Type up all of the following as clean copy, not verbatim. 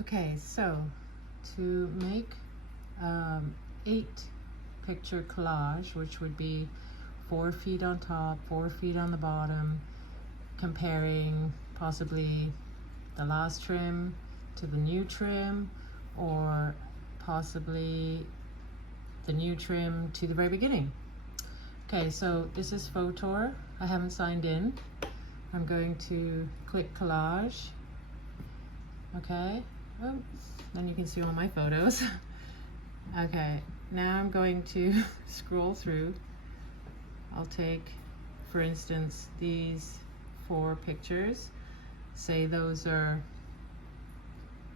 Okay, so to make 8 picture collage, which would be 4 feet on top, 4 feet on the bottom, comparing possibly the last trim to the new trim, or possibly the new trim to the very beginning. Okay, so this is Photor. I haven't signed in. I'm going to click collage. Okay, oh, then you can see all my photos. Okay, now I'm going to scroll through. I'll take, for instance, these 4 pictures. Say those are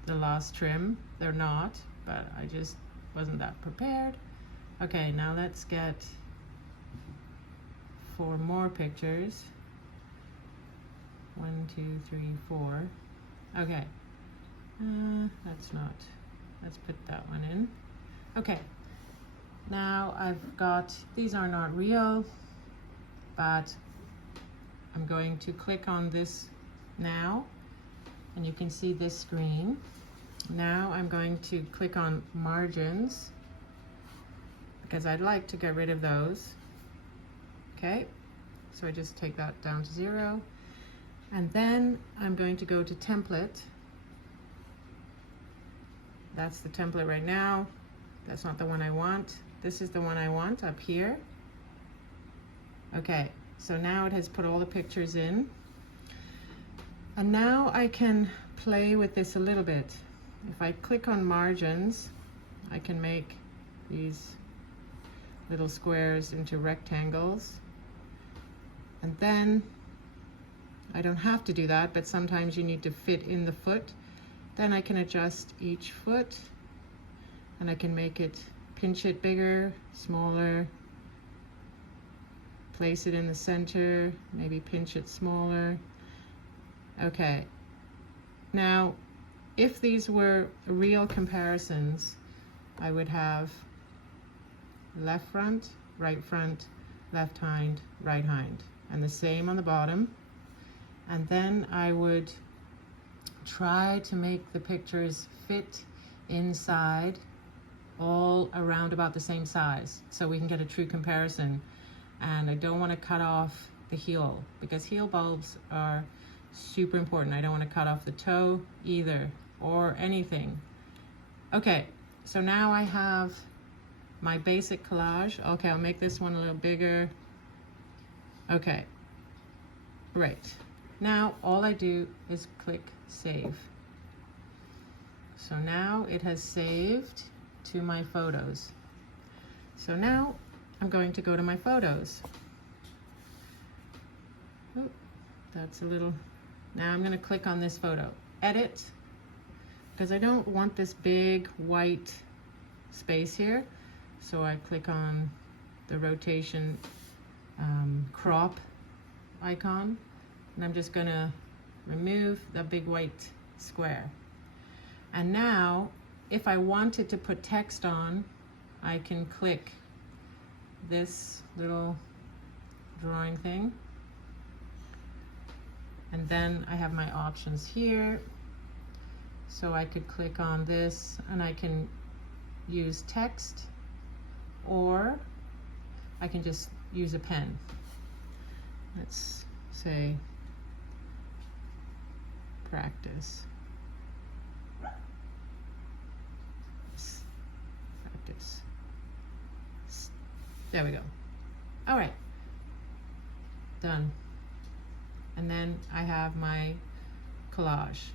the last trim. They're not, but I just wasn't that prepared. Okay, now let's get 4 more pictures. 1, 2, 3, 4. Okay, that's not, let's put that one in. Okay, now I've got, these are not real, but I'm going to click on this now, and you can see this screen. Now I'm going to click on margins, because I'd like to get rid of those. Okay, so I just take that down to 0. And then I'm going to go to template. That's the template right now. That's not the one I want. This is the one I want up here. Okay, so now it has put all the pictures in. And now I can play with this a little bit. If I click on margins, I can make these little squares into rectangles. And then I don't have to do that, but sometimes you need to fit in the foot. Then I can adjust each foot, and I can make it, pinch it bigger, smaller, place it in the center, maybe pinch it smaller. Okay, now if these were real comparisons, I would have left front, left hind, right hind, and the same on the bottom. And then I would try to make the pictures fit inside, all around about the same size, so we can get a true comparison. And I don't want to cut off the heel, because heel bulbs are super important. I don't want to cut off the toe either, or anything. Okay, so now I have my basic collage. Okay, I'll make this one a little bigger. Okay, right. Now all I do is click save. So now it has saved to my photos. So now I'm going to go to my photos. Oop, that's a little, now I'm going to click on this photo, edit, because I don't want this big white space here. So I click on the rotation crop icon, and I'm just gonna remove the big white square. And now, if I wanted to put text on, I can click this little drawing thing. And then I have my options here. So I could click on this, and I can use text, or I can just use a pen. Let's say practice. Practice. There we go. All right, done. And then I have my collage.